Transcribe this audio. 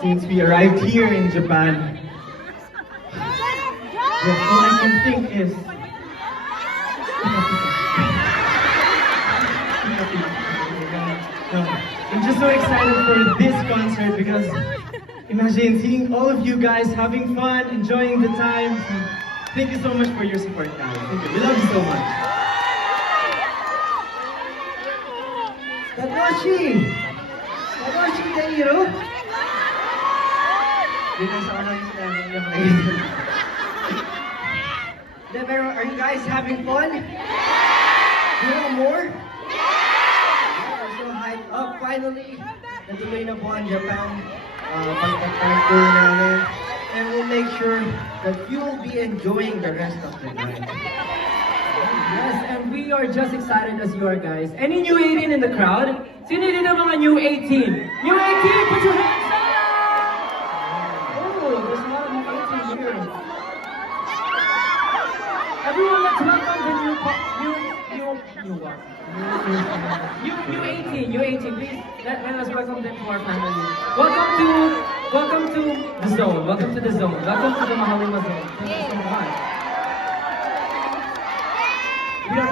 since we arrived here in Japan. Yes, all I can think is I'm just so excited for this concert because imagine seeing all of you guys having fun, enjoying the time. Thank you so much for your support, guys. Thank you. We love you so much. Tatoshi! Tatoshi Tairo! Dito sa ano yung sinabi niyo kayo. Pero are you guys having fun? You want more? I'm so hyped up. Finally, natuloy na po ang Japan. Pagkatang tour namin. And we'll make sure that you will be enjoying the rest of the night. Yes, and we are just excited as you are, guys. Any new 18 in the crowd? Sino din ang mga new 18? New 18, put your hands up! Oh, there's a lot of new 18 here. Everyone, let's welcome the new what? New 18, please. Let us welcome them to our family. Welcome to the zone. Welcome to the zone. Welcome to the Mahalima zone. Thank you so much. We are very